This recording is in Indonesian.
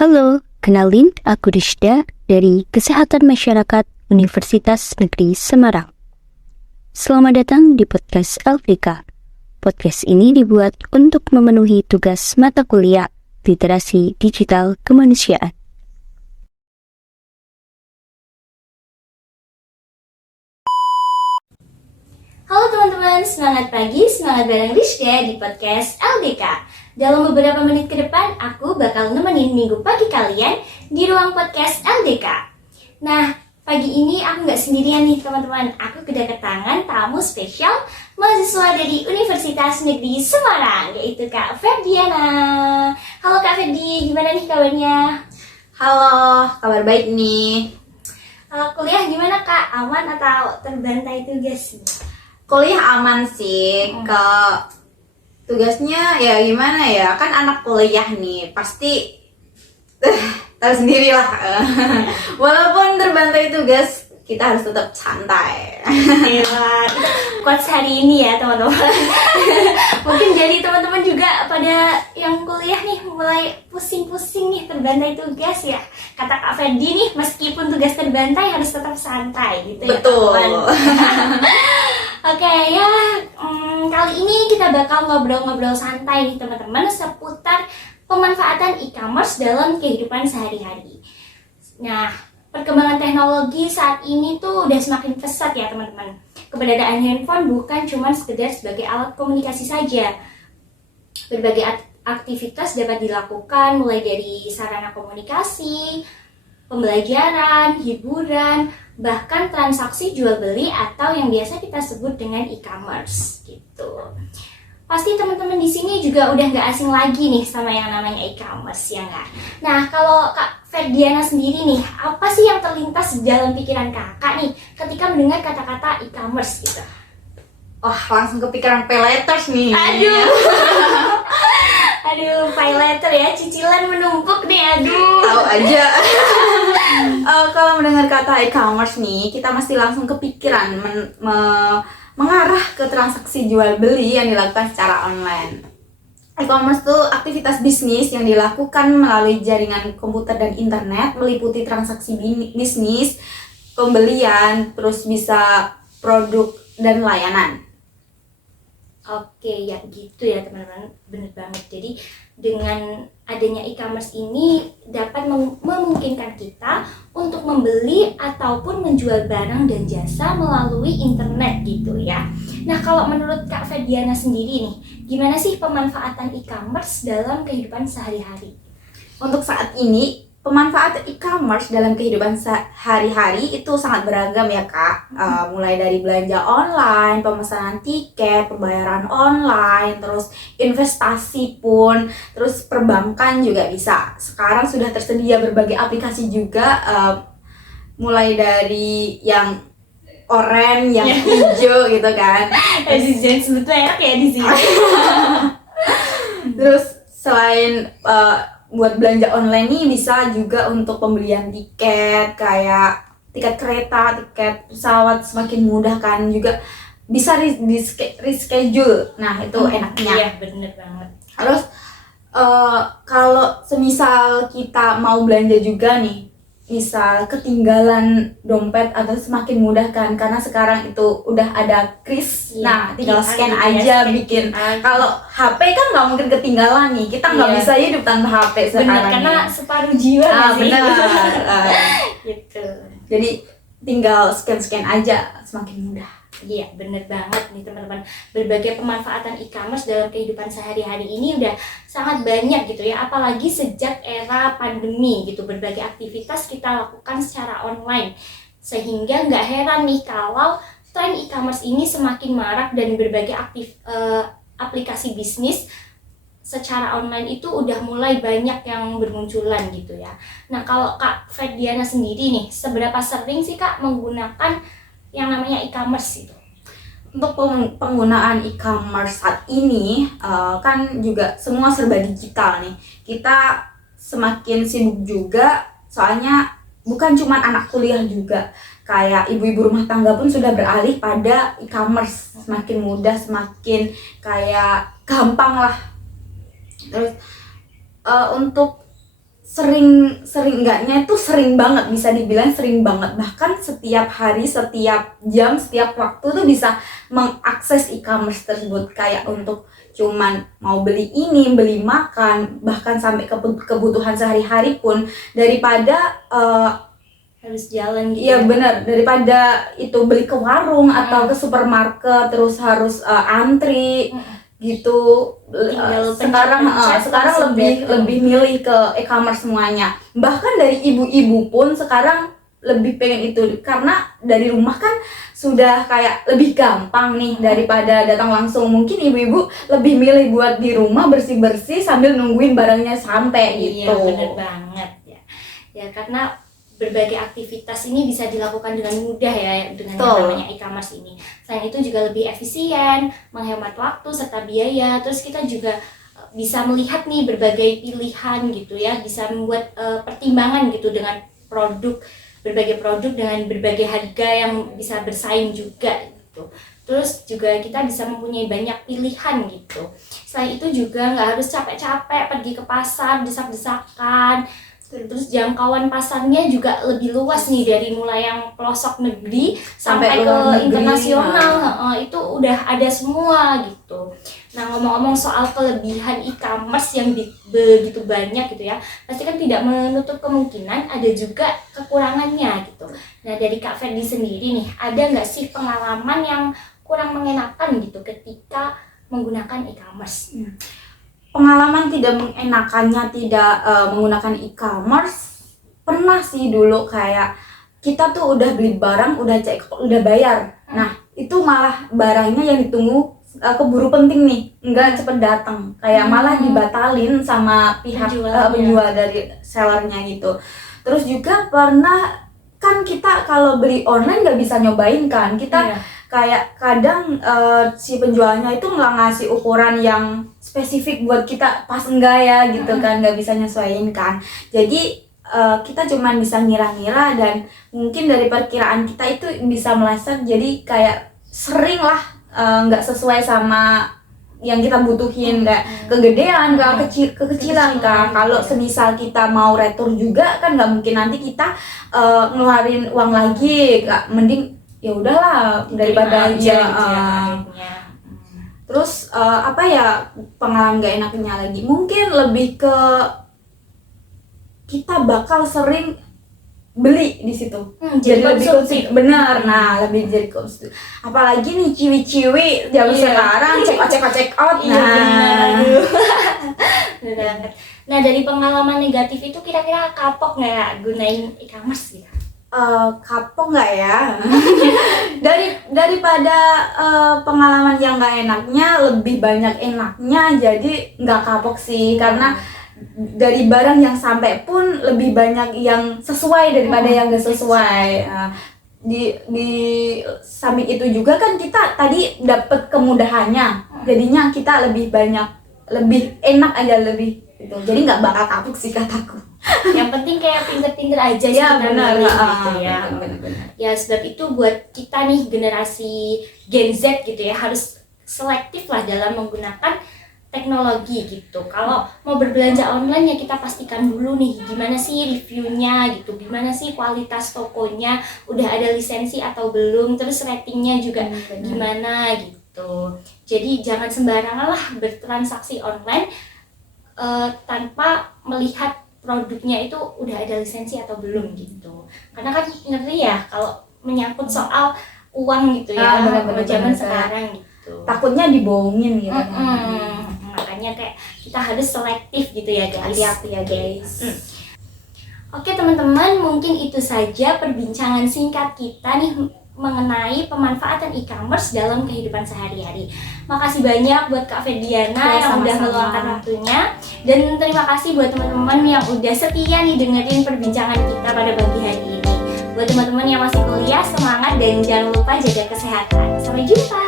Halo, kenalin aku Rizda dari Kesehatan Masyarakat Universitas Negeri Semarang. Selamat datang di podcast LVK. Podcast ini dibuat untuk memenuhi tugas mata kuliah Literasi Digital Kemanusiaan. Halo teman-teman, semangat pagi, semangat bareng Rizda di podcast LDK. Dalam beberapa menit ke depan, aku bakal nemenin minggu pagi kalian di ruang podcast LDK. Nah, pagi ini aku nggak sendirian nih teman-teman. Aku kedatangan tamu spesial mahasiswa dari Universitas Negeri Semarang, yaitu Kak Ferdiana. Halo Kak Ferdi, gimana nih kabarnya? Halo, kabar baik nih. Kuliah gimana Kak? Aman atau terbantai tugas? Kuliah aman sih. Tugasnya ya gimana ya, kan anak kuliah nih, pasti tahu sendiri lah. Walaupun terbantai tugas, kita harus tetap santai. Gila, quotes hari ini ya teman-teman. Mungkin jadi teman-teman juga pada yang kuliah nih mulai pusing-pusing nih terbantai tugas ya. Kata Kak Ferdi nih, meskipun tugas terbantai harus tetap santai gitu ya. Betul. Teman-teman. Oke ya, kali ini kita bakal ngobrol-ngobrol santai nih teman-teman seputar pemanfaatan e-commerce dalam kehidupan sehari-hari. Nah, perkembangan teknologi saat ini tuh udah semakin pesat ya teman-teman. Keberadaan handphone bukan cuma sekedar sebagai alat komunikasi saja. Berbagai aktivitas dapat dilakukan mulai dari sarana komunikasi, pembelajaran, hiburan, bahkan transaksi jual beli atau yang biasa kita sebut dengan e-commerce gitu. Pasti teman-teman di sini juga udah nggak asing lagi nih sama yang namanya e-commerce ya nggak? Nah kalau Kak Ferdiana sendiri nih, apa sih yang terlintas dalam pikiran kakak nih ketika mendengar kata-kata e-commerce gitu? Wah, langsung kepikiran pay letters nih. Aduh, pay letter ya, cicilan menumpuk nih, aduh. Tahu aja. Kalau mendengar kata e-commerce nih, kita mesti langsung kepikiran mengarah ke transaksi jual beli yang dilakukan secara online. E-commerce itu aktivitas bisnis yang dilakukan melalui jaringan komputer dan internet, meliputi transaksi bisnis, pembelian, terus bisa produk dan layanan. Oke, ya gitu ya teman-teman, bener banget. Jadi dengan adanya e-commerce ini dapat memungkinkan kita untuk membeli ataupun menjual barang dan jasa melalui internet gitu ya. Nah kalau menurut Kak Ferdiana sendiri nih, gimana sih pemanfaatan e-commerce dalam kehidupan sehari-hari? Untuk saat ini, pemanfaat e-commerce dalam kehidupan sehari-hari itu sangat beragam ya Kak. Mulai dari belanja online, pemesanan tiket, pembayaran online, terus investasi pun, terus perbankan juga bisa. Sekarang sudah tersedia berbagai aplikasi juga, mulai dari yang oranye, yang hijau gitu kan. Jangan sebut merek ya di sini. Terus selain buat belanja online nih bisa juga untuk pembelian tiket kayak tiket kereta, tiket pesawat semakin mudah kan, juga bisa reschedule. Nah, itu enaknya. Iya, bener banget. Terus kalau semisal kita mau belanja juga nih, misal ketinggalan dompet atau semakin mudah kan karena sekarang itu udah ada kris. Iya, Nah, tinggal QR scan gitu ya, aja scan bikin. QR. Kalau HP kan nggak mungkin ketinggalan nih, kita nggak Iya. bisa hidup tanpa HP sekarang. Bener, karena nih. separuh jiwa nggak sih? Benar. Gitu. Jadi tinggal scan aja, semakin mudah. Iya, bener banget nih teman-teman. Berbagai pemanfaatan e-commerce dalam kehidupan sehari-hari ini udah sangat banyak gitu ya. Apalagi sejak era pandemi gitu, berbagai aktivitas kita lakukan secara online. Sehingga nggak heran nih kalau tren e-commerce ini semakin marak dan berbagai aplikasi bisnis secara online itu udah mulai banyak yang bermunculan gitu ya. Nah kalau Kak Ferdiana sendiri nih, seberapa sering sih Kak menggunakan yang namanya e-commerce itu? Untuk penggunaan e-commerce saat ini kan juga semua serba digital nih. Kita semakin sibuk juga, soalnya bukan cuma anak kuliah juga, kayak ibu-ibu rumah tangga pun sudah beralih pada e-commerce. Semakin mudah, semakin kayak gampang lah. Terus untuk sering enggaknya itu sering banget, bisa dibilang sering banget, bahkan setiap hari, setiap jam, setiap waktu tuh bisa mengakses e-commerce tersebut, kayak untuk cuman mau beli ini, beli makan, bahkan sampai kebutuhan sehari-hari pun, daripada harus jalan gitu. iya benar, daripada itu beli ke warung atau ke supermarket terus harus antri gitu. Sekarang lebih milih ke e-commerce semuanya, bahkan dari ibu-ibu pun sekarang lebih pengen itu, karena dari rumah kan sudah kayak lebih gampang nih daripada datang langsung. Mungkin ibu-ibu lebih milih buat di rumah bersih-bersih sambil nungguin barangnya sampai gitu. Iya benar banget ya. Ya karena berbagai aktivitas ini bisa dilakukan dengan mudah ya dengan yang namanya e-commerce ini. Selain itu juga lebih efisien, menghemat waktu serta biaya. Terus kita juga bisa melihat nih berbagai pilihan gitu ya, bisa membuat pertimbangan gitu dengan berbagai produk dengan berbagai harga yang bisa bersaing juga gitu. Terus juga kita bisa mempunyai banyak pilihan gitu. Selain itu juga nggak harus capek-capek pergi ke pasar desak-desakan. Terus jangkauan pasarnya juga lebih luas nih, dari mulai yang pelosok negeri sampai ke internasional. Itu udah ada semua gitu. Nah, ngomong-ngomong soal kelebihan e-commerce yang begitu banyak gitu ya, pasti kan tidak menutup kemungkinan ada juga kekurangannya gitu. Nah, dari Kak Ferdi sendiri nih, ada nggak sih pengalaman yang kurang mengenakan gitu ketika menggunakan e-commerce? Pengalaman tidak mengenakannya menggunakan e-commerce pernah sih dulu, kayak kita tuh udah beli barang, udah udah bayar. Nah, itu malah barangnya yang ditunggu keburu penting nih, nggak cepet datang, kayak malah dibatalin sama pihak penjual dari sellernya gitu. Terus juga pernah kan kita kalau beli online nggak bisa nyobain kan, kita kayak kadang si penjualnya itu nggak ngasih ukuran yang spesifik buat kita, pas enggak ya gitu kan, nggak bisa nyesuaiin kan. Jadi kita cuma bisa ngira-ngira, dan mungkin dari perkiraan kita itu bisa meleset, jadi kayak sering lah nggak sesuai sama yang kita butuhin, kayak kegedean, kekecilan kan. Kalau semisal kita mau retur juga kan nggak mungkin nanti kita ngeluarin uang lagi, mending ya udahlah daripada Terus apa ya pengalaman gak enaknya lagi, mungkin lebih ke kita bakal sering beli di situ, jadi lebih konsumsi, benar. Nah, lebih jadi konsumsi, apalagi nih ciwi-ciwi zaman sekarang check out. Nah, dari pengalaman negatif itu kira-kira kapok nggak ya gunain e-commerce gitu? Kapok nggak ya? Daripada pengalaman yang nggak enaknya, lebih banyak enaknya, jadi nggak kapok sih. Karena dari barang yang sampai pun lebih banyak yang sesuai daripada yang nggak sesuai. Di samping itu juga kan kita tadi dapat kemudahannya, jadinya kita lebih enak aja, lebih itu. Jadi nggak bakal kapok sih kataku. Yang penting kayak pinter-pinter aja sih ya, benar, gitu ya. Benar. Ya sebab itu buat kita nih generasi Gen Z gitu ya, harus selektif lah dalam menggunakan teknologi gitu. Kalau mau berbelanja online ya kita pastikan dulu nih gimana sih reviewnya gitu, gimana sih kualitas tokonya, udah ada lisensi atau belum, terus ratingnya juga gimana gitu. Jadi jangan sembarangan lah bertransaksi online tanpa melihat produknya itu udah ada lisensi atau belum gitu. Karena kan ngeri ya kalau menyangkut soal uang gitu ya, zaman sekarang gitu. Takutnya dibohongin gitu. Makanya kayak kita harus selektif gitu ya guys. Hati-hati ya guys. Oke teman-teman, mungkin itu saja perbincangan singkat kita nih mengenai pemanfaatan e-commerce dalam kehidupan sehari-hari. Makasih banyak buat Kak Ferdiana yang udah meluangkan waktunya, dan terima kasih buat teman-teman yang udah setia nih dengerin perbincangan kita pada pagi hari ini. Buat teman-teman yang masih kuliah, semangat dan jangan lupa jaga kesehatan. Sampai jumpa.